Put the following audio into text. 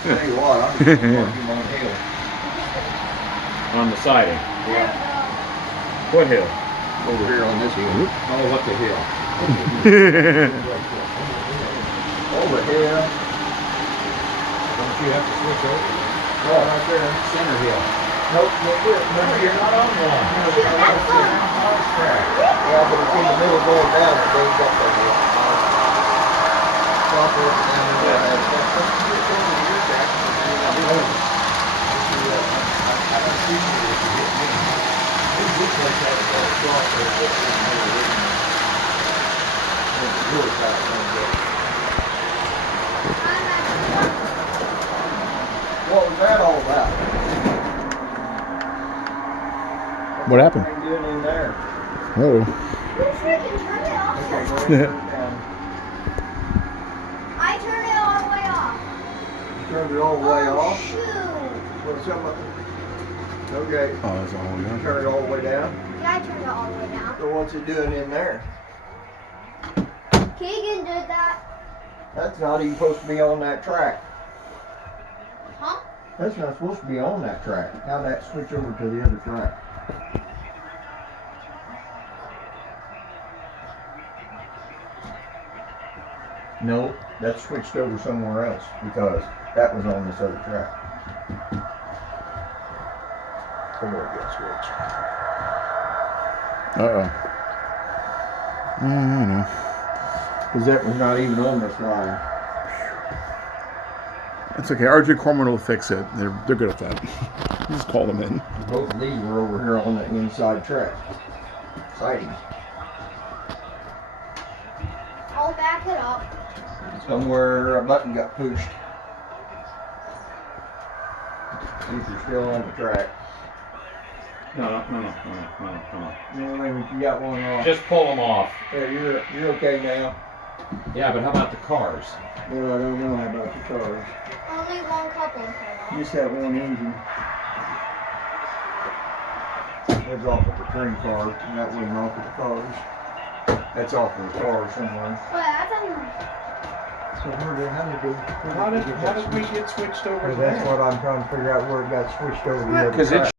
Tell you what, I'm just gonna park him on the hill. On the siding. Yeah. What hill? Over here on this hill. Oh, what the hill? Over here. Don't you have to switch over? Oh, right there. Center hill. Nope, remember you're not on one. Yeah, but it's in the middle going down, and then you got that hill. Stop it, and then I don't see you if you hit me. This place has a cross there, but it's really tight, what was that all about? What happened? What are you doing in there? Oh. You freaking turned it off. Okay, go ahead and turn it down. I turned it all the way off. You turned it all the way Oh, off? shoot. What's up? Okay. Oh, that's all You done. turn it all the way down? Yeah, I turned it all the way down. So what's it doing in there? Keegan did that. That's not even supposed to be on that track. Huh? That's not supposed to be on that track. How'd that switch over to the other track? No, that switched over somewhere else because that was on this other track. Somewhere it got switched. Uh-oh. I don't know. Because that was not even on this line. It's okay. RJ Corman will fix it. They're good at that. Just call them in. Both of these were over here on the inside track. Siding. I'll back it up. Somewhere a button got pushed. These are still on the track. No. You got one off. Just pull them off. Yeah, you're okay now. Yeah, but how about the cars? Well, I don't know how about the cars. Only one couple came Just that one engine. That's off of the train car, and that wasn't off of the cars. That's off of the car somewhere. Well, that's anyway. So how did How did we get switched over to That's that? what I'm trying to figure out, where it got switched over to the other Because track.